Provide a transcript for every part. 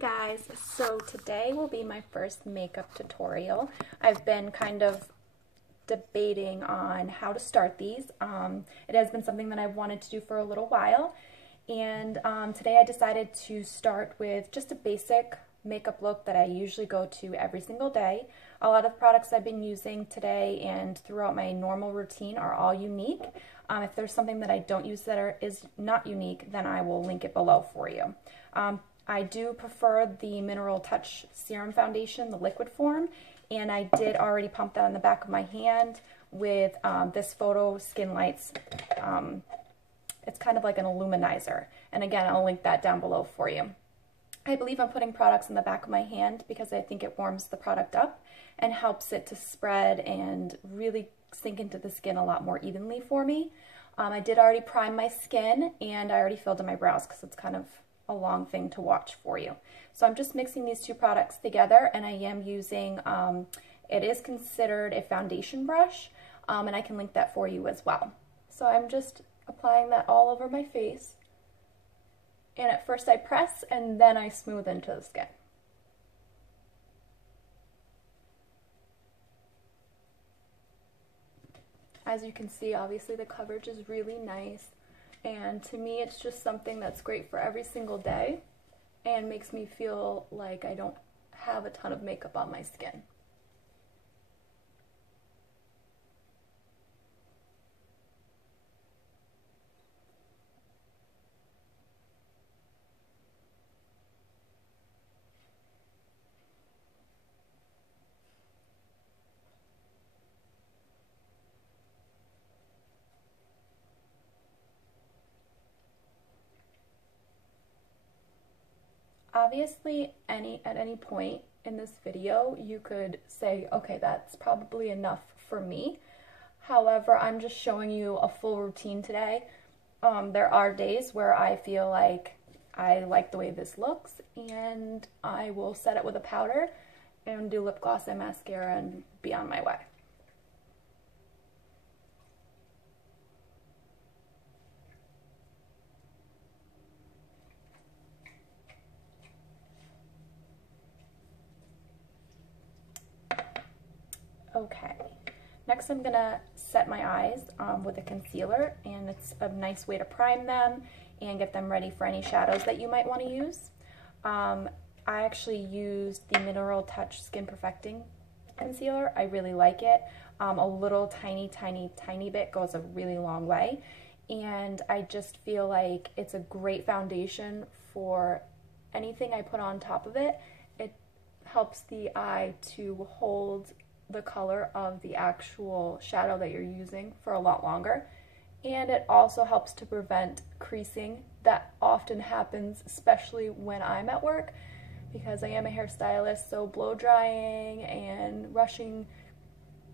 Guys, so today will be my first makeup tutorial. I've been kind of debating on how to start these. It has been something that I've wanted to do for a little while, and today I decided to start with just a basic makeup look that I usually go to every single day. A lot of products I've been using today and throughout my normal routine are all Younique. If there's something that I don't use that is not Younique, then I will link it below for you. I do prefer the Mineral Touch Serum Foundation, the liquid form, and I did already pump that on the back of my hand with this Photo Skin Lights. It's kind of like an Luminizer, and again, I'll link that down below for you. I believe I'm putting products in the back of my hand because I think it warms the product up and helps it to spread and really sink into the skin a lot more evenly for me. I did already prime my skin, and I already filled in my brows because it's kind of a long thing to watch for you. So I'm just mixing these two products together, and I am using, it is considered a foundation brush, and I can link that for you as well. So I'm just applying that all over my face, and at first I press and then I smooth into the skin. As you can see, obviously the coverage is really nice. And to me, it's just something that's great for every single day and makes me feel like I don't have a ton of makeup on my skin. Obviously, at any point in this video, you could say, okay, that's probably enough for me. However, I'm just showing you a full routine today. There are days where I feel like I like the way this looks, and I will set it with a powder and do lip gloss and mascara and be on my way. Okay, next I'm gonna set my eyes with a concealer, and it's a nice way to prime them and get them ready for any shadows that you might want to use. I actually used the Mineral Touch Skin Perfecting Concealer. I really like it. A little tiny bit goes a really long way, and I just feel like it's a great foundation for anything I put on top of it. It helps the eye to hold the color of the actual shadow that you're using for a lot longer, and it also helps to prevent creasing that often happens, especially when I'm at work, because I am a hairstylist, so blow drying and rushing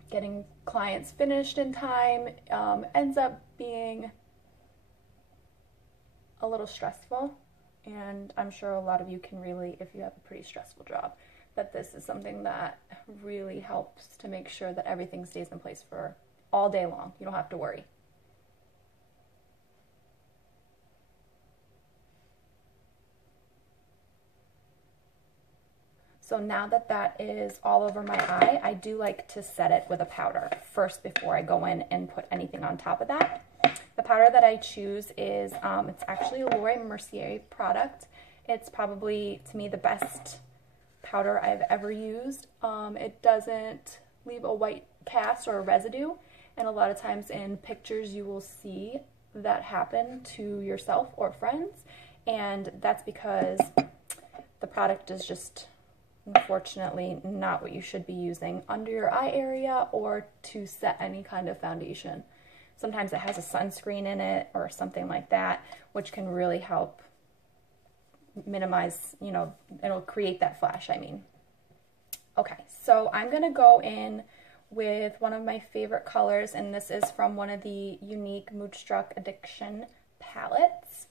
getting clients finished in time ends up being a little stressful, and I'm sure a lot of you can relate if you have a pretty stressful job, that this is something that really helps to make sure that everything stays in place for all day long. You don't have to worry. So now that that is all over my eye, I do like to set it with a powder first before I go in and put anything on top of that. The powder that I choose is, it's actually a L'Oreal Mercier product. It's probably, to me, the best powder I've ever used. It doesn't leave a white cast or a residue, and a lot of times in pictures you will see that happen to yourself or friends, and that's because the product is just unfortunately not what you should be using under your eye area or to set any kind of foundation. Sometimes it has a sunscreen in it or something like that, which can really help minimize, you know, it'll create that flash, I mean. Okay, so I'm gonna go in with one of my favorite colors, and this is from one of the Younique Moodstruck Addiction palettes,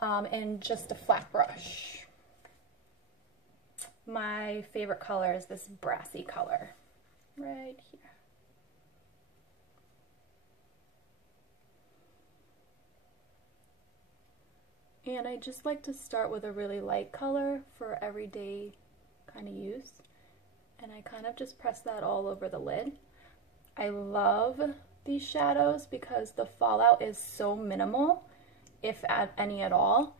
and just a flat brush. My favorite color is this brassy color right here. And I just like to start with a really light color for everyday kind of use. And I kind of just press that all over the lid. I love these shadows because the fallout is so minimal, if any at all.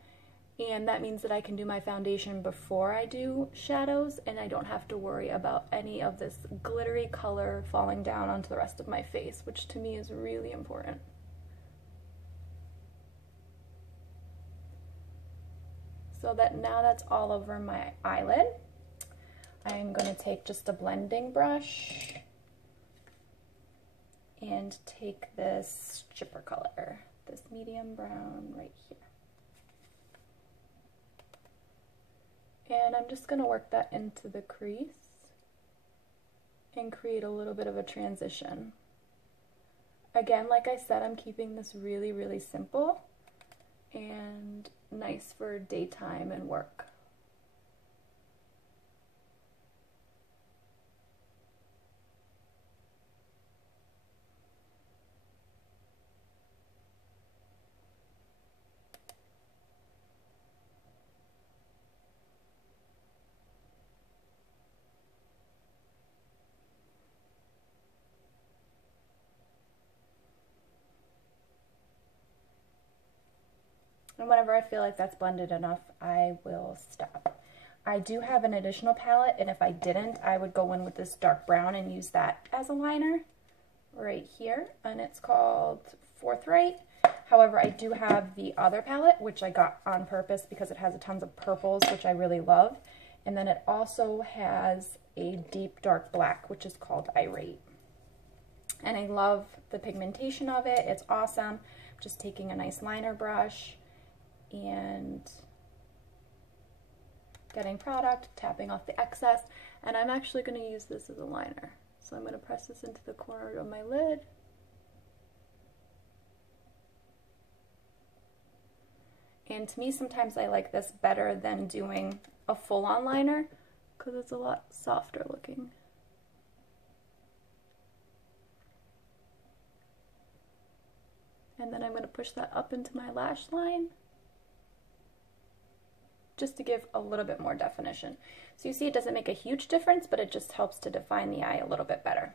And that means that I can do my foundation before I do shadows, and I don't have to worry about any of this glittery color falling down onto the rest of my face, which to me is really important. So that now that's all over my eyelid, I'm going to take just a blending brush and take this chipper color, this medium brown right here. And I'm just going to work that into the crease and create a little bit of a transition. Again, like I said, I'm keeping this really, really simple and nice for daytime and work. And whenever I feel like that's blended enough, I will stop. I do have an additional palette, and if I didn't, I would go in with this dark brown and use that as a liner right here, and it's called Forthright. However, I do have the other palette, which I got on purpose because it has tons of purples, which I really love. And then it also has a deep dark black, which is called Irate. And I love the pigmentation of it. It's awesome. I'm just taking a nice liner brush and getting product, tapping off the excess, and I'm actually going to use this as a liner. So I'm going to press this into the corner of my lid. And to me, sometimes I like this better than doing a full-on liner because it's a lot softer looking. And then I'm going to push that up into my lash line, just to give a little bit more definition. So you see it doesn't make a huge difference, but it just helps to define the eye a little bit better.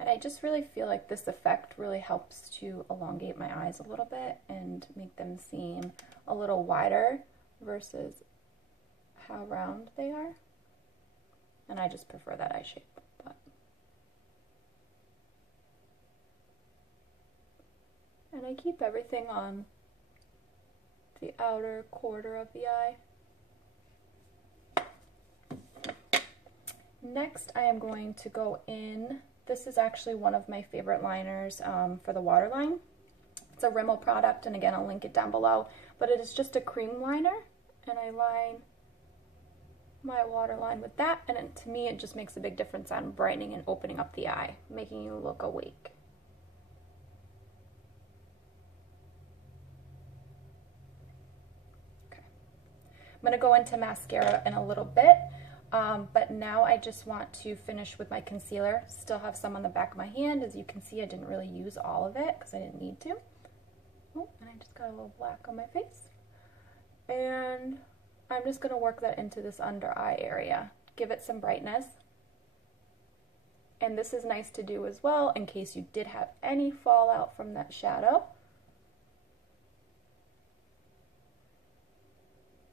And I just really feel like this effect really helps to elongate my eyes a little bit and make them seem a little wider versus how round they are. And I just prefer that eye shape. But. And I keep everything on the outer quarter of the eye. Next, I am going to go in. This is actually one of my favorite liners for the waterline. It's a Rimmel product, and again, I'll link it down below. But it is just a cream liner, and I line my waterline with that. And to me, it just makes a big difference on brightening and opening up the eye, making you look awake. Okay. I'm going to go into mascara in a little bit. But now I just want to finish with my concealer. Still have some on the back of my hand. As you can see, I didn't really use all of it because I didn't need to. Oh, and I just got a little black on my face. And I'm just going to work that into this under eye area. Give it some brightness. And this is nice to do as well in case you did have any fallout from that shadow.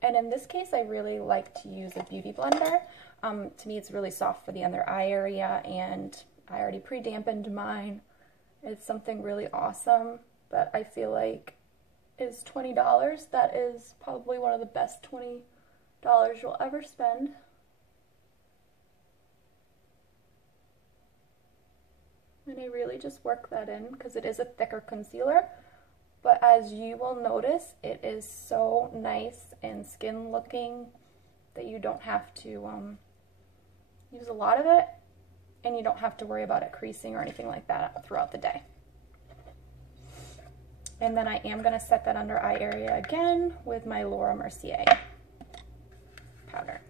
And in this case, I really like to use a beauty blender. To me, it's really soft for the under eye area, and I already pre-dampened mine. It's something really awesome that I feel like is $20. That is probably one of the best $20 you'll ever spend. And I really just work that in because it is a thicker concealer. But as you will notice, it is so nice and skin looking that you don't have to use a lot of it, and you don't have to worry about it creasing or anything like that throughout the day. And then I am going to set that under eye area again with my Mercier powder.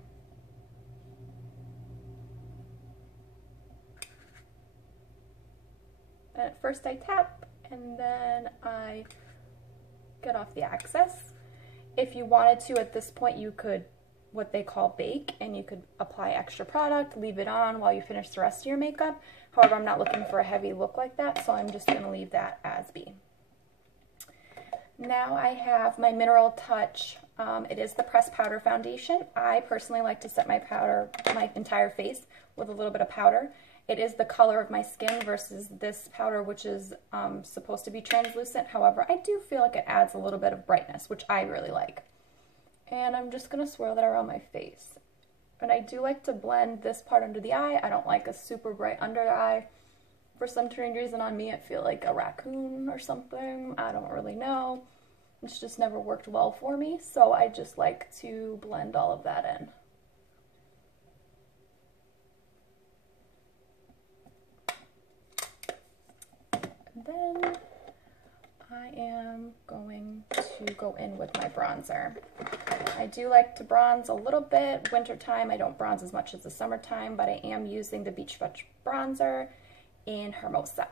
And at first I tap, and then I get off the excess. If you wanted to, at this point, you could what they call bake, and you could apply extra product, leave it on while you finish the rest of your makeup. However, I'm not looking for a heavy look like that, so I'm just going to leave that as be. Now I have my Mineral Touch. It is the pressed powder foundation. I personally like to set my powder, my entire face, with a little bit of powder. It is the color of my skin versus this powder, which is supposed to be translucent. However, I do feel like it adds a little bit of brightness, which I really like. And I'm just going to swirl that around my face. And I do like to blend this part under the eye. I don't like a super bright under eye. For some strange reason on me, it feels like a raccoon or something. I don't really know. It's just never worked well for me. So I just like to blend all of that in. And then I am going to go in with my bronzer. I do like to bronze a little bit. Wintertime, I don't bronze as much as the summertime, but I am using the Beachfront bronzer in Hermosa.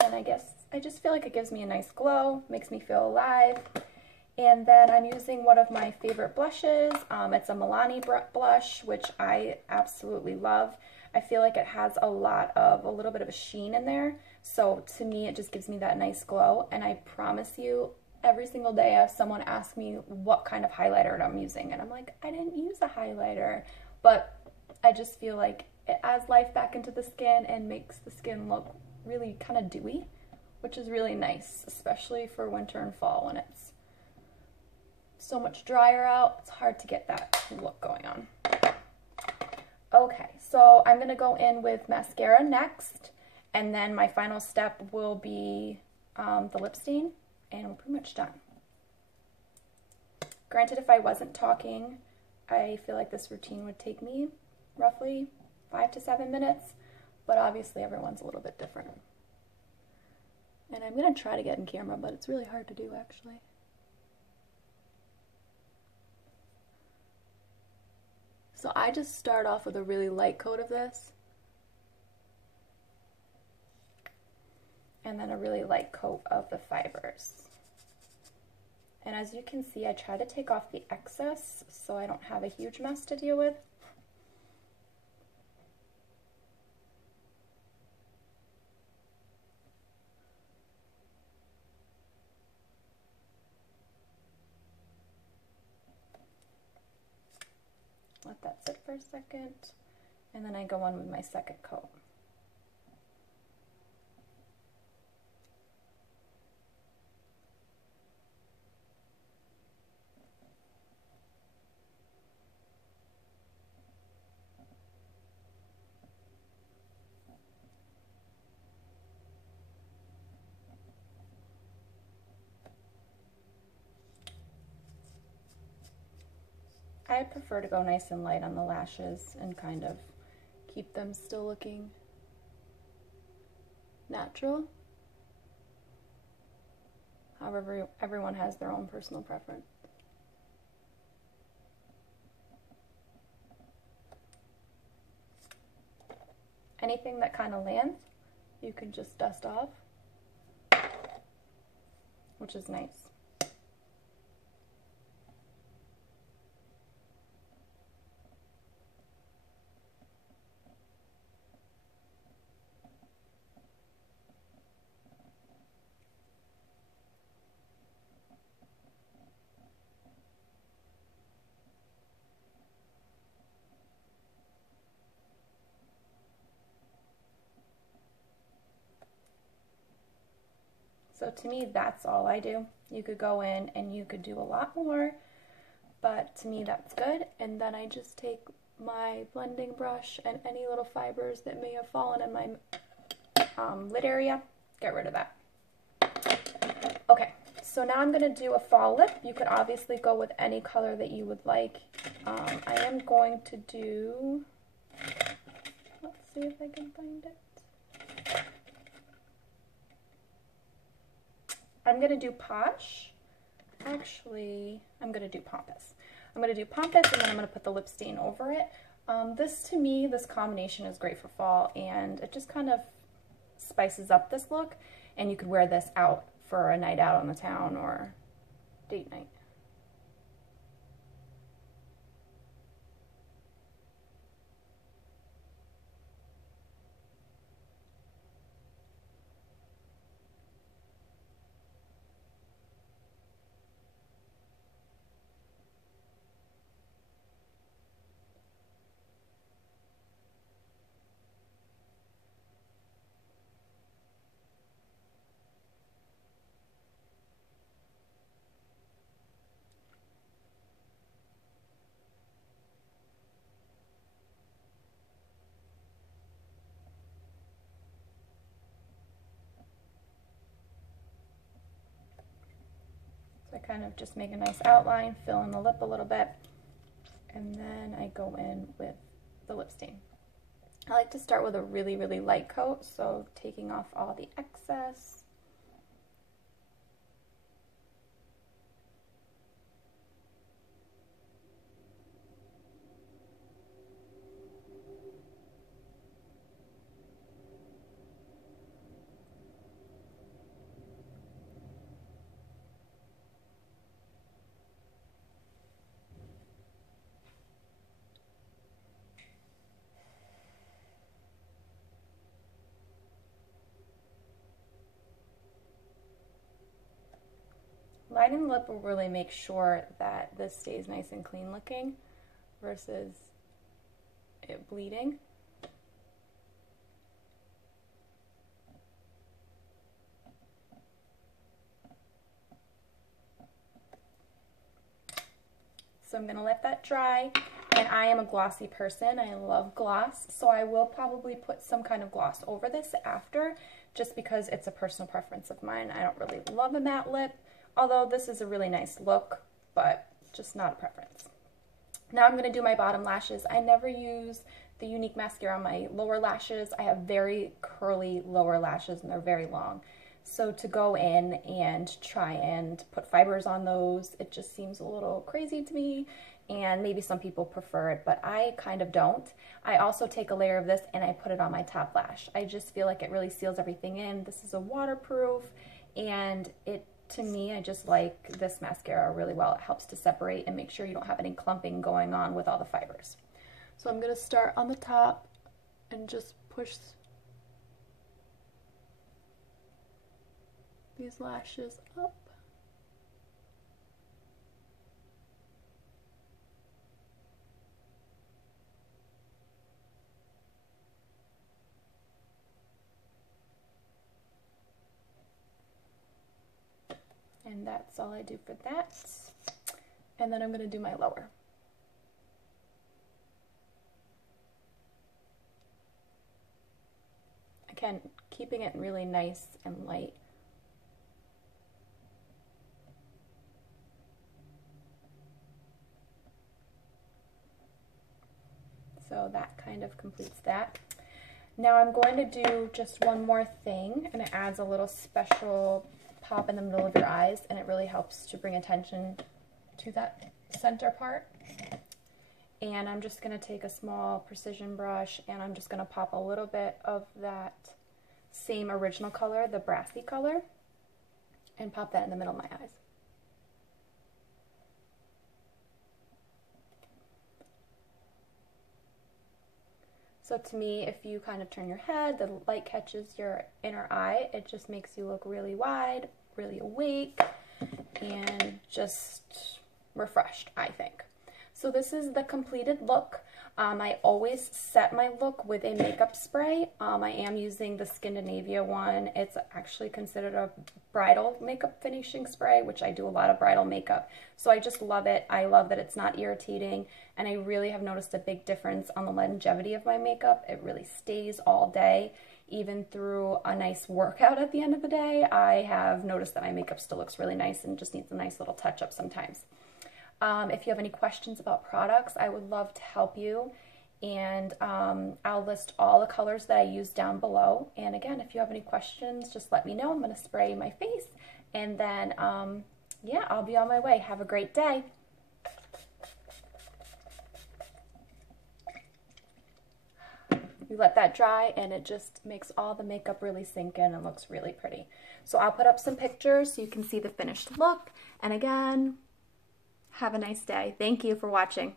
And I just feel like it gives me a nice glow, makes me feel alive. And then I'm using one of my favorite blushes. It's a Milani blush, which I absolutely love. I feel like it has a little bit of a sheen in there. So to me, it just gives me that nice glow. And I promise you, every single day I have someone ask me what kind of highlighter I'm using. And I'm like, I didn't use a highlighter. But I just feel like it adds life back into the skin and makes the skin look really kind of dewy, which is really nice, especially for winter and fall when it's so much drier out. It's hard to get that look going on. Okay, so I'm going to go in with mascara next, and then my final step will be the lip stain, and we're pretty much done. Granted, if I wasn't talking, I feel like this routine would take me roughly 5 to 7 minutes, but obviously everyone's a little bit different. And I'm going to try to get in camera, but it's really hard to do actually. So I just start off with a really light coat of this, and then a really light coat of the fibers. And as you can see, I try to take off the excess so I don't have a huge mess to deal with. Let that sit for a second, and then I go on with my second coat. I prefer to go nice and light on the lashes and kind of keep them still looking natural. However, everyone has their own personal preference. Anything that kind of lands, you can just dust off, which is nice. So to me, that's all I do. You could go in and you could do a lot more, but to me that's good. And then I just take my blending brush and any little fibers that may have fallen in my lid area, get rid of that. Okay, so now I'm going to do a fall lip. You could obviously go with any color that you would like. I am going to do, let's see if I can find it. I'm going to do Posh. Actually, I'm going to do Pompous. I'm going to do Pompous, and then I'm going to put the lip stain over it. To me, this combination is great for fall, and it just kind of spices up this look, and you could wear this out for a night out on the town or date night. I kind of just make a nice outline, fill in the lip a little bit, and then I go in with the lip stain. I like to start with a really, really light coat, so taking off all the excess. Lining the lip will really make sure that this stays nice and clean looking versus it bleeding. So I'm going to let that dry, and I am a glossy person. I love gloss, so I will probably put some kind of gloss over this after, just because it's a personal preference of mine. I don't really love a matte lip, although this is a really nice look, but just not a preference. Now I'm going to do my bottom lashes. I never use the Younique mascara on my lower lashes. I have very curly lower lashes, and they're very long. So to go in and try and put fibers on those, it just seems a little crazy to me, and maybe some people prefer it, but I kind of don't. I also take a layer of this and I put it on my top lash. I just feel like it really seals everything in. This is a waterproof, and to me, I just like this mascara really well. It helps to separate and make sure you don't have any clumping going on with all the fibers. So I'm going to start on the top and just push these lashes up. And that's all I do for that. And then I'm going to do my lower. Again, keeping it really nice and light. So that kind of completes that. Now I'm going to do just one more thing, and it adds a little special pop in the middle of your eyes, and it really helps to bring attention to that center part. And I'm just going to take a small precision brush, and I'm just going to pop a little bit of that same original color, the brassy color, and pop that in the middle of my eyes. So to me, if you kind of turn your head, the light catches your inner eye. It just makes you look really wide, really awake, and just refreshed, I think. So this is the completed look. I always set my look with a makeup spray. I am using the Skindinavia one. It's actually considered a bridal makeup finishing spray, which I do a lot of bridal makeup. So I just love it. I love that it's not irritating, and I really have noticed a big difference on the longevity of my makeup. It really stays all day. Even through a nice workout at the end of the day, I have noticed that my makeup still looks really nice and just needs a nice little touch-up sometimes. If you have any questions about products, I would love to help you, and I'll list all the colors that I use down below. And again, if you have any questions, just let me know. I'm going to spray my face, and then, yeah, I'll be on my way. Have a great day. You let that dry, and it just makes all the makeup really sink in and looks really pretty. So I'll put up some pictures so you can see the finished look. And again, have a nice day. Thank you for watching.